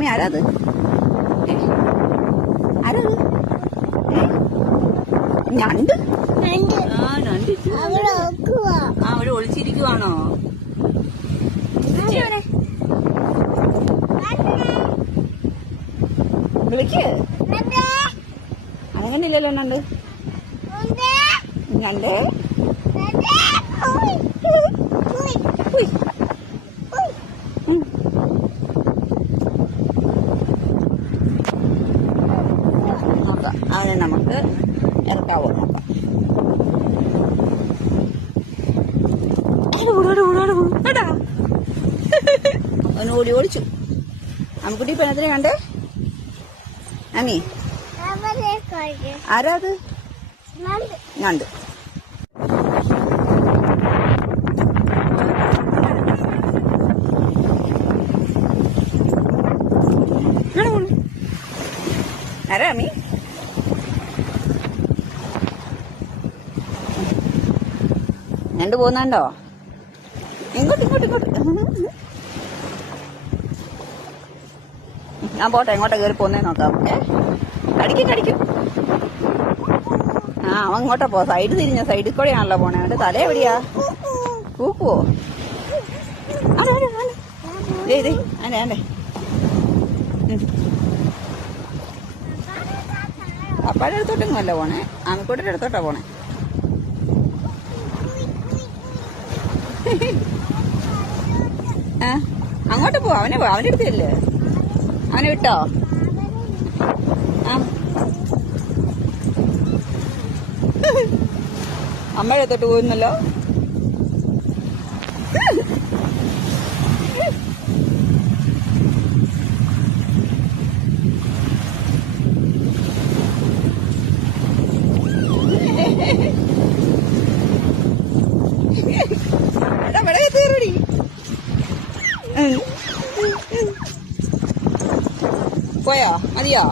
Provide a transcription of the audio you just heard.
അമ്മ ആരാത്? ആരാത്? ഞണ്ട്? അവിടെ ഒളിച്ചിരിക്കുവാണോ? വിളിക്ക്. അങ്ങനെയില്ലല്ലോ ഞണ്ട്. ഞണ്ട് നോക്കാം, അവനെ നമുക്ക് ഇറക്കാവോ നോക്കാം. അവന് ഓടി ഓടിച്ചു. അമ്മുക്കുട്ടി ഇപ്പൊ എത്ര കണ്ടേ? അമ്മി ആരാത്? ഞണ്ട്. ആരാ അമ്മി? ഞണ്ട് പോകുന്നുണ്ടോ? ഇങ്ങോട്ട് ഇങ്ങോട്ട് ഇങ്ങോട്ട്. ഞാൻ പോട്ടെ, എങ്ങോട്ടാ കയറി പോന്നേ നോക്കാം. കടിക്കും കടിക്കും. അവൻ ഇങ്ങോട്ടാ പോ, സൈഡ് തിരിഞ്ഞ സൈഡിൽ കൂടെയാണല്ലോ പോണേ. അവന്റെ തല എവിടെയാ? കൂക്കുവോ? അതെ അതെ അതെ ഇതേ അതെ അതെ. പപ്പായുടെ അടുത്തോട്ടൊന്നുമല്ല പോണേ, ആമിക്കൂട്ടിന്റെ അടുത്തോട്ടാ പോണേ. അങ്ങോട്ട് പോ, അവന്റെ അടുത്തല്ലേ. അവനെ വിട്ടോ? അമ്മയുടെ അടുത്തോട്ട് പോകുന്നല്ലോ. തീറടി. പോയോ? മതിയോ?